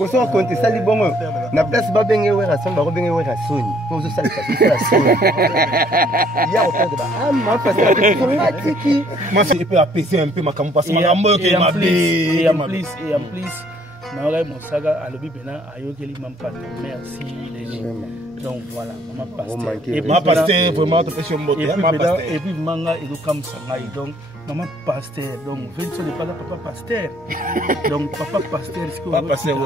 Pour ça compter ça li bon na place ba benge wera son ba benge wera soni. Pour ça c'est la soni. Il y a autant de ba ma parce que pour la tiki. Moi c'est peut apaiser un peu ma campagne parce que makambo que m'a et en plus na mon saga alobi bena ayokeli mampa merci les gens. Donc voilà, maman pasteur. Et maman pasteur vraiment te pêche mbote maman pasteur. Et puis manga et comme ça donc maman pasteur. Donc Vincent n'est pas là papa pasteur. Donc papa pasteur ce que papa pasteur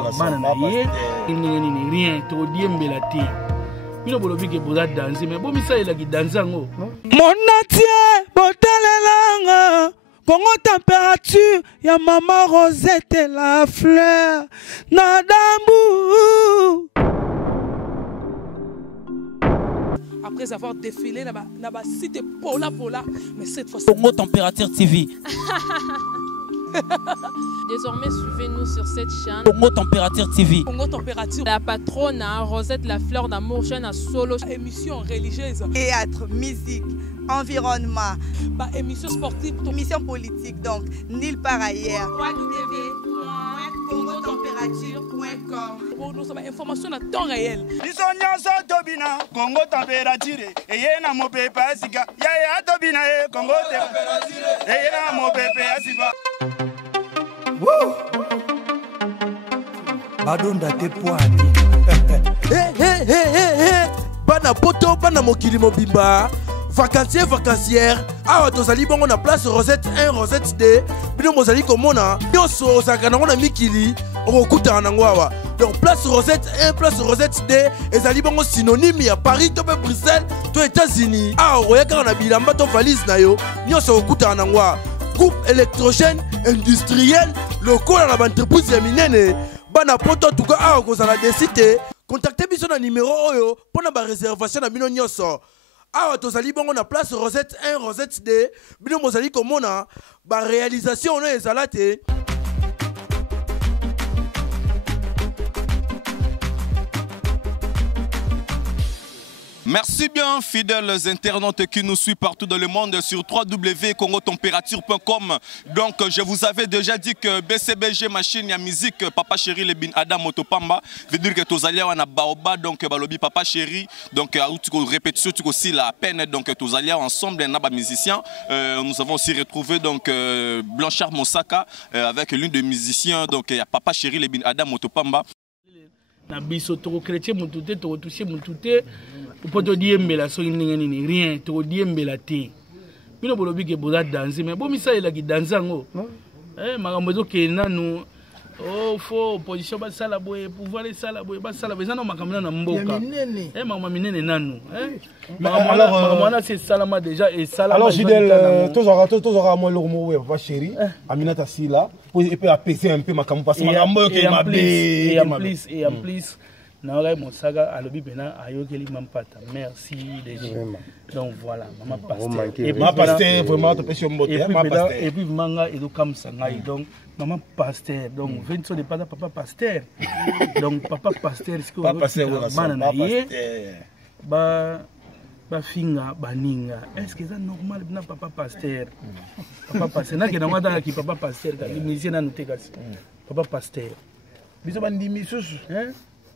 rien to diembelati. Bino bolobi ke boza danser mais bon misa il a qui dansango. Mon atier botalelanga Congo température, ya maman Rosette la fleur, Nadambu. Après avoir défilé là-bas, cité Pola, mais cette fois-ci. Congo Température TV. Désormais, suivez-nous sur cette chaîne. Congo Température TV. Congo Température. La patronne, Rosette la fleur d'amour, chaîne à solo. Émission religieuse. Théâtre, musique, environnement. Émission sportive. Émission politique, donc nulle part ailleurs. www.congotempérature.com. Nous avons information à temps réel. Congo Température. Et y a mon pépé Asika. Ya Tobina Congo Température. Et y a mon pépé Asika. Badonda te poani. Bana poto bana mokili mobimba. Vacancière. Awa tozali bongo na place Rosette 1 Rosette 2. Bino mozali komona nyonso osakana ngona mikili okuta nango awa. Donc place Rosette 1 place Rosette 2 ezali bongo synonyme ya Paris to pe Bruxelles to États-Unis. Awa oyaka na bilamba to valise na yo nyonso okuta nango awa. Groupe électrogène industriel local à l'entreprise ya minene bana poto tuka awa kozala desite contactez biso na numéro oyo pona ba réservation na bino nyonso awa tozali bongo na place Rosette 1 Rosette 2 bino mozali komona ba réalisation no ezala te. Merci bien, fidèles internautes qui nous suivent partout dans le monde sur www.congotempérature.com. Donc, je vous avais déjà dit que BCBG machine ya musique Papa Chéri le bin Adam Motopamba veut dire que tous alliés on a baoba donc balobi Papa Chéri donc répétition tu aussi la peine donc tous alliés ensemble on a ba musiciens. Nous avons aussi retrouvé donc Blanchard Mosaka avec l'une des musiciens donc il y a Papa Chéri le bin Adam Motopamba. Na biso to chrétien mututé to toucher mututé pour te dire mbela so nini rien to dire mbela te bino bolobi ke boza danser mais bon misa il a qui dansango makambo zo ke nanu oh fo opposition ba sala boye pouvoir sala boye ba sala bezana makambo na mboka makambo minene nanu makambo c'est salama déjà et salama. Alors Gidel tous aura moi l'ormo ouais Papa Chéri Aminata Sila et puis apaiser un peu makambo parce que makambo que m'a et en plus na mon saga alobi bena ayokeli mampata merci les gens. Donc voilà maman pasteur et maman pasteur vraiment te pêche mbote maman pasteur et puis manga et comme ça donc maman pasteur donc Vincent n'est pas là papa pasteur. Donc papa pasteur ce que papa pasteur ba finga baninga est-ce que c'est normal bina papa pasteur na ke na ngada ki papa pasteur ka musicien na noté kasi papa pasteur biso bandimi susu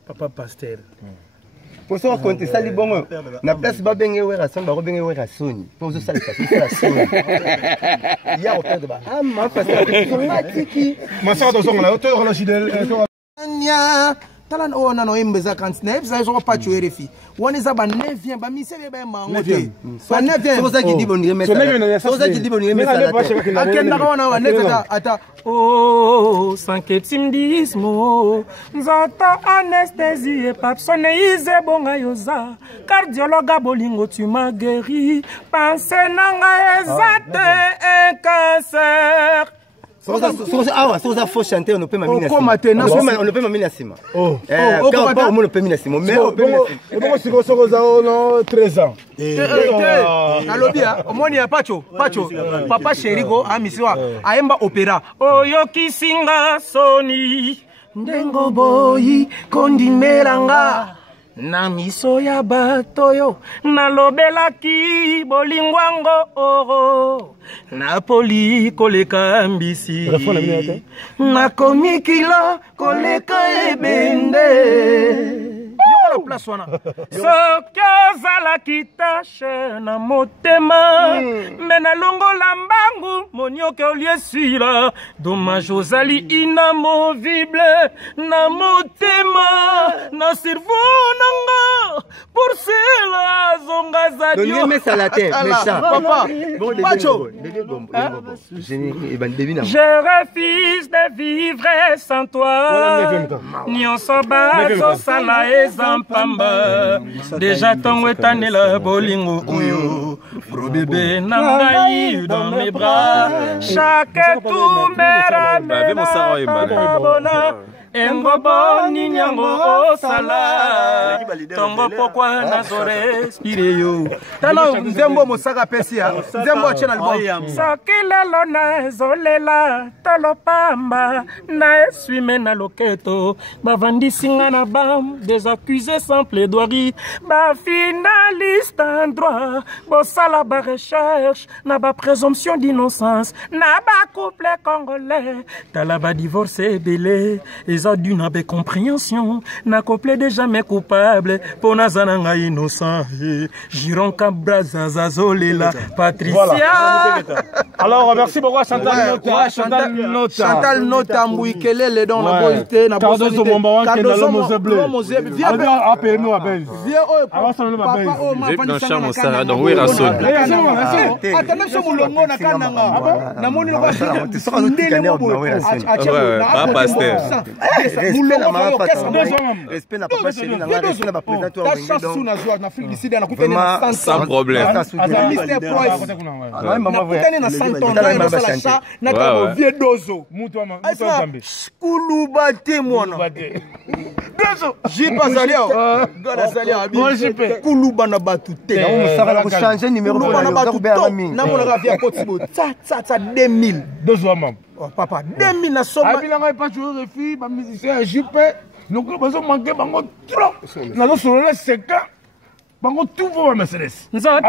Papa pasteur. Pour ça compter ça li bon na place ba benge wera son ba benge wera soni. Pour ça c'est la soni. Il y a autant de ba ma pasteur pour la tiki. Ma soeur de son la hauteur la Gidel. Talan o nano imbeza kantsne bisa zo pa chuerefi woni za ba 9e ba mi sebe ba mangote ba 9e c'est ça qui dit bon mais c'est ça qui dit bon mais ça akenda kaona wa 9 ata oh sanketindismo nzata anesthésie papsone ize bonga yoza cardiologue bolingo tu m'as guéri pense nanga ezate un cancer. Si vous faut chanter, on ne peut pas m'amener on ne peut m'amener à Sima. On ne peut m'amener à Sima. Mais on peut m'amener 13 ans. Papa Chéri go amisiwa aemba opéra. Oyoki singa soni ndengo boyi kondimelanga na miso ya bato yo nalobelaki bolingwango oro napoli koleka mbisi nakomi kilo koleka ebende soki ozalaki tashe na motema me nalongola mbangu monioke oliesila dommage ozali inamovible na motema na cerveau nanga pour cela zonga zadio je refuse de vivre sans toi nyonso bazosala ezampamba déjà tongo etanela bolingo oyo probébé na ngai dans mes bras chaque tombera mena engobo ninyango osala tongo pokwa nazo respire yo tala nzembo mosaka pesi ya nzembo achena album soki lelo nazolela tolopamba na eswime na loketo bavandisinga na bam des accusés sans plaidoirie bafinaliste en droit bosala barecherche na baprésomption d'innocence na bacouple congolais tala badivorce ebele eza dû na compréhension na couple de jamais coupable po nazana nga innocent jironka brazazazolela Patricia. Alors merci beaucoup à Chantal Nota. Chantal Nota mbouikelele dans la beauté na Cardozo Mombawan qui est dans le Mosée Bleu. Viens appelle-nous à Benz. Viens Viens dans chambre ça dans où est Rasson. Attendez ce mulongo na kananga. Na moni lo kwa tu seras notre canner dans où est Rasson. Pas pasteur. Respect n'a pas chéri na nga respect na ba président toi vraiment sans problème. Kulubate mwana jipa zalio gana zalio kuluba na batu te na ko changer numéro na batu na mona ka via kotibo tsa 2000 2 mam papa 2000 na soma abilanga pas jouer refi ba musicien jipe nous bazo manquer bango trop na solo le seka bango tout va Mercedes nzota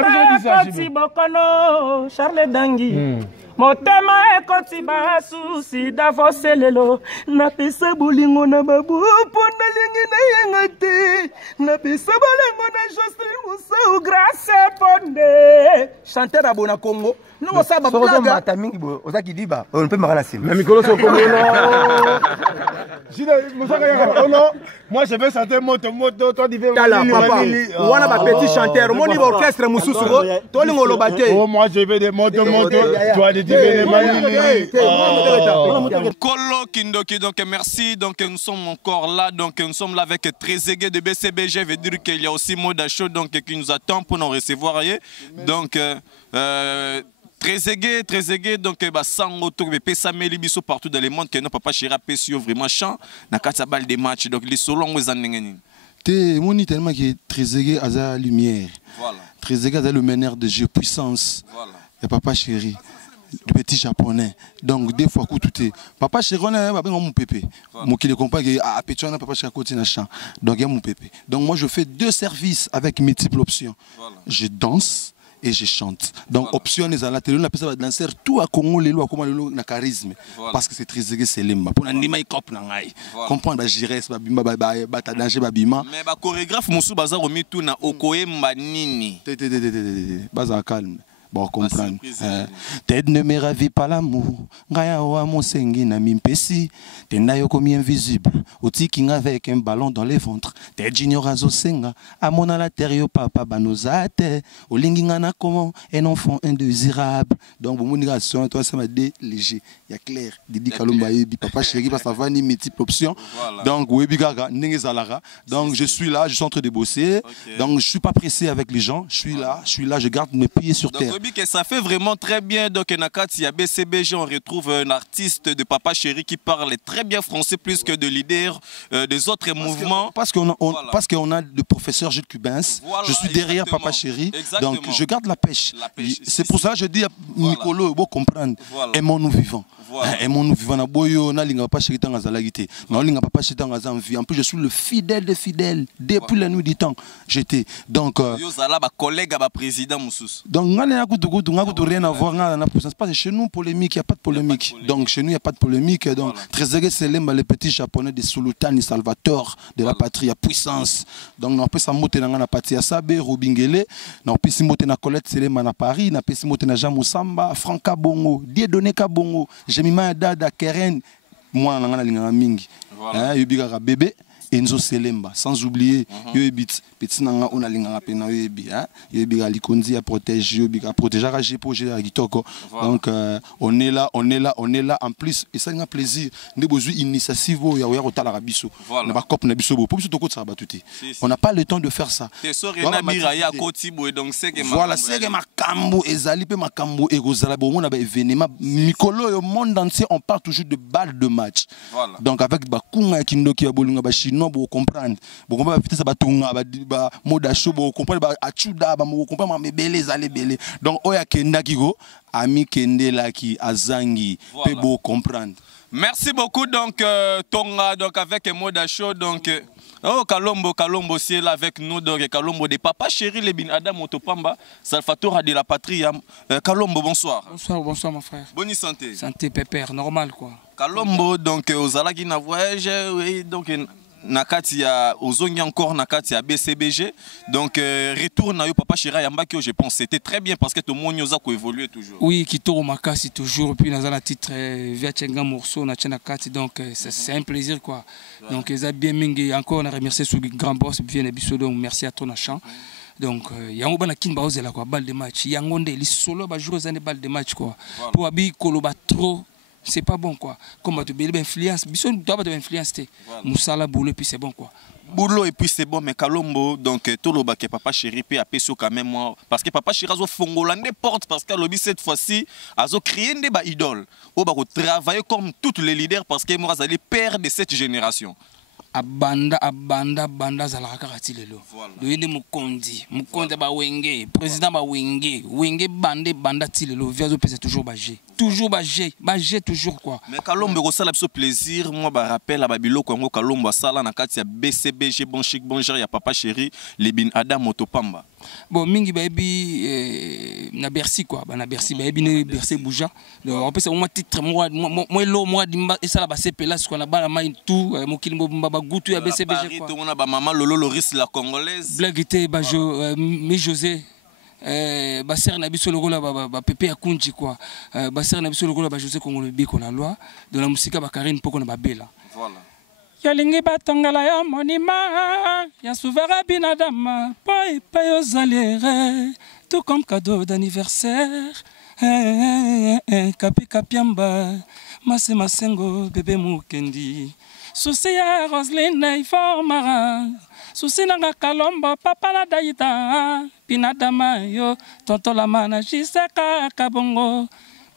koti bokono Charles Dangi motema ekoti basusi davose lelo napesa bolingo na babu mpo nalingi nayenga te napesa bolingo na Jocelyn Moussa grâce ponde chanteur abona Congo non ça ba blague ata mingi bo ozaki diba on peut marana sim na mikolo so Congo moi je vais chanter moto toi dive tala papa wana ba petit chanteur moni ba orchestre mususu to lingo lobate oh moi je vais des moto toi de dive Kolo Kindoki, donc merci, donc nous sommes encore là, donc nous sommes là avec Trezeguet de BCBG, veut dire qu'il y a aussi Moda Show donc qui nous attend pour nous recevoir, donc Trezeguet, donc Sango Tour Pesa Melibiso partout dans le monde, que nos papa Chira Pesio vraiment chant, na kata balle des matchs, donc les solons aux années. Te moni tellement que Trezeguet a la lumière, voilà. Trezeguet a le meneur de jeu puissance, voilà. Et papa chéri. Le petit japonais, donc des fois tout est papa chéri on a mon pépé mon qui le comprend que à petit on a papa chéri côté champ donc il y a mon pépé donc moi je fais 2 services avec multiples options, voilà. Je danse et je chante donc voilà. Option les à la télé on appelle ça danser tout à Congo les lois comment le na charisme, voilà. Parce que c'est très c'est lemba pour n'anima cop na ngai comprendre ba jires ba bimba ba ta danger ba bima mais ba chorégraphe musu bazaro mi tout na okoyemba nini baza calme. Bon, comprendre. Ted ne me ravit pas l'amour. Ngaya wa monsengi na mimpesi. Tenda yo comme invisible. Oti king avec un ballon dans les ventres. Ted junior azosenga. Amona la terre yo papa banozate. Olingi ngana comment un enfant indésirable. Donc bon migration toi ça m'a léger. Il y a clair. Didi Kalumba bi papa chéri parce que ça va ni multiples options. Donc webi gaga ningezalara. Donc je suis là, je suis en train de bosser. Donc je suis pas pressé avec les gens. Je suis là, je garde mes pieds sur terre. Que ça fait vraiment très bien. Donc, Nakati à BCBG, on retrouve un artiste de Papa Chéri qui parle très bien français, plus que de leader des autres mouvements. Parce qu'on a le professeur Gilles Cubens. Voilà, je suis derrière Papa Chéri. Donc, je garde la pêche. C'est pour ça que je dis à Nicolo, il faut comprendre. Voilà. Aimons-nous vivants. Et mon vivant na boyo na linga papa chéri tanga zalagité. Na linga papa chéri tanga zanvi. En plus je suis le fidèle des fidèles depuis la nuit du temps. J'étais donc yo zala ba collègue ba président Moussous. Donc ngana kutu rien à voir ngana na puissance pas chez nous polémique, il y a pas de polémique. Donc chez nous il y a pas de polémique donc Trésorier Selemba le petit japonais de Sultani Salvatore de la patrie à puissance. Donc na pesa mote na ngana pati ya Sabe Robingele, na pesi mote na Colette Selemba na Paris, na pesi mote na Jean Moussamba, Franca Bongo, Dieudonné Kabongo. Jemima Dada Keren, moi on a linga mingi. Yobiga bébé Enzo Selemba, sans oublier Yobit petit nanga on a linga pena yobi yobiga likonzi à protéger yobiga protéger à protéger à Gitoko. Donc on est là en plus et ça a plaisir. Nous besoin initiative ya ya kotala rabiso. Na ba cop na biso bo pour biso toko tsaba tuti. On n'a pas le temps de faire ça. Donc c'est que voilà c'est que makambo ezali pe makambo ekozala bo on a événement mikolo au monde entier on parle toujours de balles de match. Donc avec ba kunga kindoki ya bolinga ba chinois bo comprendre. Bo comprendre vitesse ba tunga ba moda show bo comprendre ba achuda ba mo comprendre ma belé ezali belé. Donc oya kenda kiko ami kende la ki azangi pe bo comprendre. Merci beaucoup donc Tonga donc avec Moda Show donc oh Kalombo aussi est là avec nous donc Kalombo de Papa Chéri le bin Adam Motopamba Salvatore de la patrie. Kalombo bonsoir. Bonsoir mon frère. Bonne santé. Santé pépère normal quoi. Kalombo donc ozala ki na voyage oui donc nakati ya ozongi encore nakati ya BCBG donc retour na yo Papa Chéri Yambaki je pense c'était très bien parce que tout le monde nous a évolué toujours. Oui Kitoro Makasi toujours puis dans un titre via Chenga morceau na Chenakati donc c'est un plaisir quoi. Donc ils a bien mingi encore on a remercié ce grand boss bien biso donc merci à ton achat. Donc yango bana kimba ozela quoi balle de match yango nde li solo ba jouer za balle de match quoi. Pour abi koloba trop c'est pas bon quoi. Comme tu belle influence, biso doit pas influence té. Moussala boulot puis c'est bon quoi. Boulot et puis c'est bon mais Kalombo donc tout le bac Papa Chéri pe apeso quand même moi parce que Papa Chéri azo fongolande porte parce que lobby cette fois-ci azo créer des ba idole. O ba travailler comme tous les leaders parce que moi allez père de cette génération. Abanda zala kakati lelo. Doyende mukondi ba wenge, président ba wenge banda tilelo, viazo pese toujours bagé. Toujours bagé toujours quoi. Mais Kalombo ko sala biso plaisir, moi ba rappel à babilo Kongo Kalombo sala na kati ya BCBG bon chic bonjour ya Papa Chéri, le bin Adam Motopamba. Bon mingi baby na Bercy quoi, na Bercy baby ne Bercy bouja. Donc on peut c'est moi titre moi dimba et ça la basse pelas quoi na ba mai tout mokili mbaba gutu ya BCBG quoi. On a ba maman Lolo Loris la congolaise. Blaguité bajo mi José Basser na biso lokola ba Pepe ya Kunji quoi. Basser na biso lokola ba José Congolais biko la loi de la musique ba Karine poko na ba bela. Voilà. Yalingi batongala ya monima ya souverain binadama poi payo zalere tout comme cadeau d'anniversaire kapi kapiamba mase masengo bébé mukendi souci ya Roseline informara souci nanga Kalombo papa na daïta binadama yo tonto la mana jisaka kabongo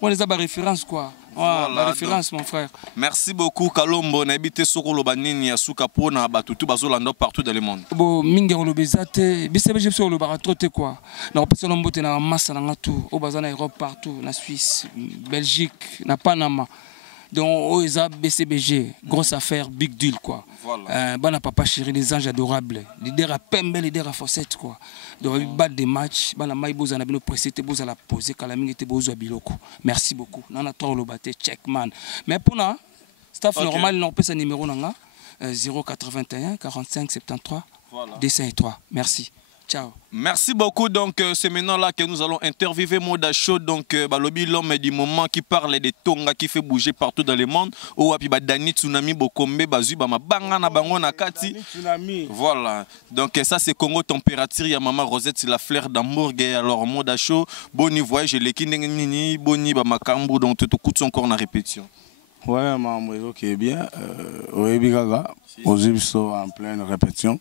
on les a ba référence quoi. Voilà, la référence mon frère. Merci beaucoup Kalombo na habité sokolo banini ya suka pona batutu bazolanda partout dans le monde. Bon mingi olobezate BCBG so olobara troté quoi. Na personne mbote na massa na ngatu o bazana Europe partout na Suisse, Belgique, na Panama. Donc OESA BCBG, grosse affaire, big deal quoi. Voilà. Bana Papa Chéri, les anges adorables. Leader à Pembe, leader à Fossette quoi. Donc balle des matchs, bana maïboza na bino précité boza la poser kalamingi te bozo biloko. Merci beaucoup. Nana trop le baté checkman. Mais pour na staff normal non peut sa numéro nanga 081 45 73 203. Merci. Ciao. Merci beaucoup. Donc, c'est maintenant là que nous allons interviewer Moda Show. Donc, Balobi, l'homme du moment qui parle de Tonga qui fait bouger partout dans le monde. Ou api Dani Tsunami Bokombe Bazu Bama Bangana Bangona Kati. Voilà. Donc, ça c'est Congo Température. Il y a Maman Rosette, c'est la fleur d'amour. Alors, Moda Show. Boni voyage, les Kindenini, Boni Bamakambu. Donc, tout coûte encore en répétition. Ouais, maman, ok, bien. Oui, Bigaga. Aujourd'hui, en pleine répétition.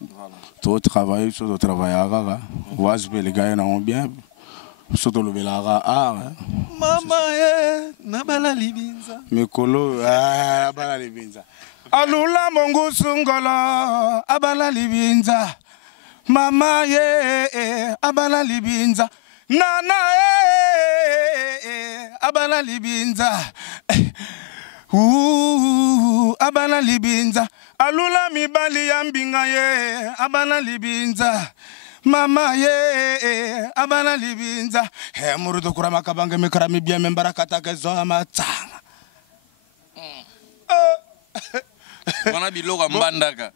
Tout travail, tout travail à Gaga. Les gars, ils bien. Surtout le Belara. Maman, Nabala Libinza. Mikolo, Abala Libinza. Alula Mongo Sungala, Abala Libinza. Mama, Abala Libinza. Nana, Abala Libinza. Abana libinza alula mibali ya mbinga ye abana libinza mama ye abana libinza he murudo kurama kabange mikara mibia membara katake zo amatanga wana biloko mbandaka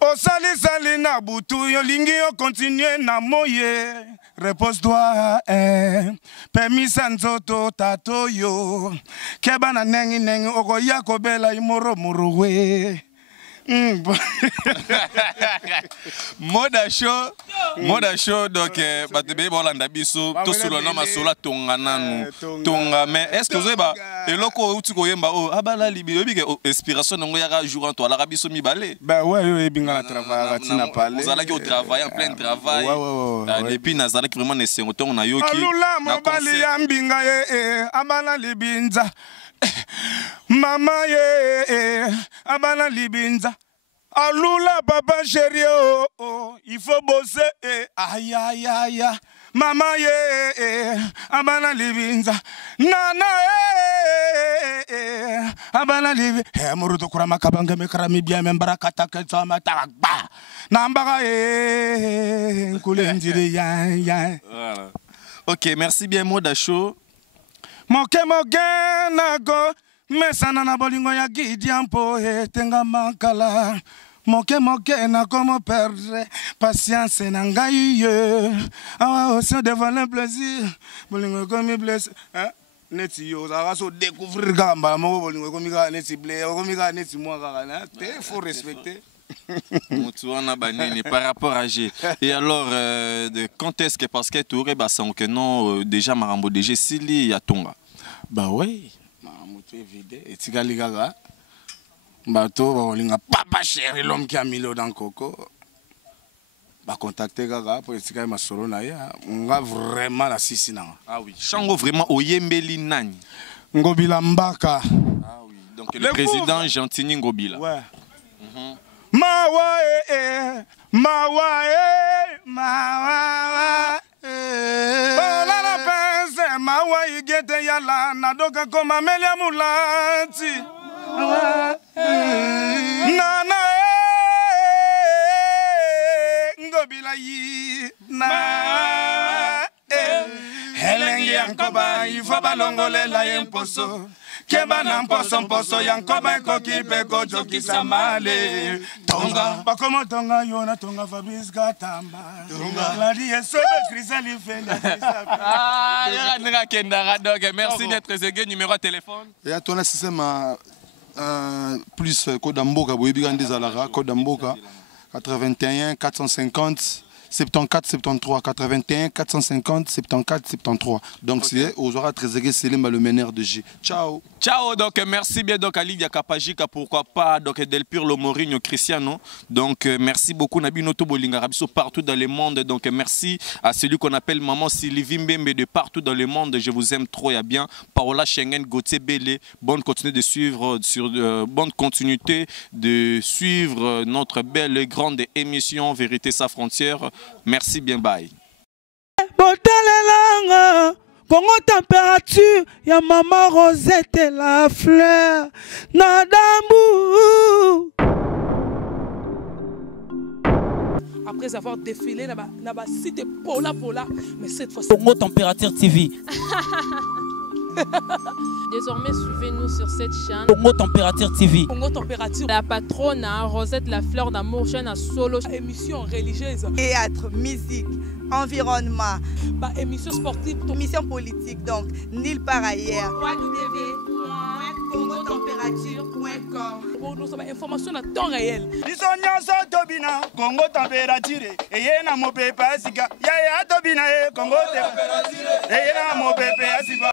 osali sali na butu yo lingi yo continue na moye repose-toi permisa nzoto tato yo keba na nengi nengi oko yako bela imoro muruwe Moda show donc batebe bolanda biso to solo na masola tonga nanu tonga mais est-ce que vous ba eloko uti ko yemba o abala libi bige inspiration ngo ya jour en toi la biso mi balé bah ouais yo binga na travail tina parler vous allez au travail en plein travail et puis nazala qui vraiment nesengo tonga na yoki alula mobali ya mbinga ye abala libinza mama ye abana libinza alula papa chéri oh il faut bosser aïe aïe aïe mama ye abana libinza nana abana libi murudo kurama kabanga mekarami bien membara kataka tsama takba nambaga nkulendire ya voilà. OK, merci bien Moda Show. Moke nago mesana na bolingo ya gidiampo tenga makala moke na como perdre patience na ngai ye awa aussi devant le plaisir bolingo comme blesse neti yo ça so découvrir gamba mo bolingo comme ga neti blé comme ga neti moi ga te faut respecter par rapport à G. Et alors, quand est-ce que parce que tu aurais que non déjà Marambo DG Sili ya Tonga? Bah oui, Marambo tu es vide et Tigali Gaga. Bato baolinga papa chéri l'homme qui a mis l'eau dans le coco. Bah contacter Gaga pour Tigali Masoro na ya. On va vraiment la sisina. Ah oui. Chango vraiment Oyembeli Nani. Ngobila Mbaka. Ah oui. Donc le président Gentini Ngobila. Ouais. Mawa Ola na pense mawa igete yala na doka koma melia mulati Nana ngobila yi na Helengi yankoba ifo balongolela yemposo Keba na mposo yankoba koki peko joki samale Tonga Bakomo tonga yona tonga Fabrice Gatamba Tonga Ladi yesobe Chrysali Fenda Nega Kendara donc merci d'être égé numéro de téléphone. Et à ton système plus Kodamboka Boyebigan des Alara Kodamboka 81 450 74 73 81 450 74 73. Donc c'est aux horaires très égés, c'est le meneur de G. Ciao. Ciao, donc merci bien donc à Lydia Kapajika, pourquoi pas donc Del Pirlo Mourinho Cristiano. Donc merci beaucoup Nabino Tobolinga Rabiso partout dans le monde. Donc merci à celui qu'on appelle Maman Sylvie Mbembe de partout dans le monde. Je vous aime trop et bien. Paola Schengen, Gauthier Bélé, bonne continuité de suivre bonne continuité de suivre notre belle et grande émission Vérité sans frontières. Merci bien, bye. Congo température, ya maman Rosette et la fleur, Nadambu. Après avoir défilé, n'a cité Pola, mais cette fois-ci. Congo Température TV. Désormais, suivez-nous sur cette chaîne. Congo Température TV. Congo Température. La patronne, Rosette la fleur d'amour, chaîne à solo. Émission religieuse. Théâtre, musique, environnement. Bah, émission sportive. Émission politique, donc, nulle part ailleurs. www.congotempérature.com. Pour nous avoir information à temps réel. Congo Température. Et yena mo pepe asika. Ya tobina Congo Température. Et yena mo pepe asika.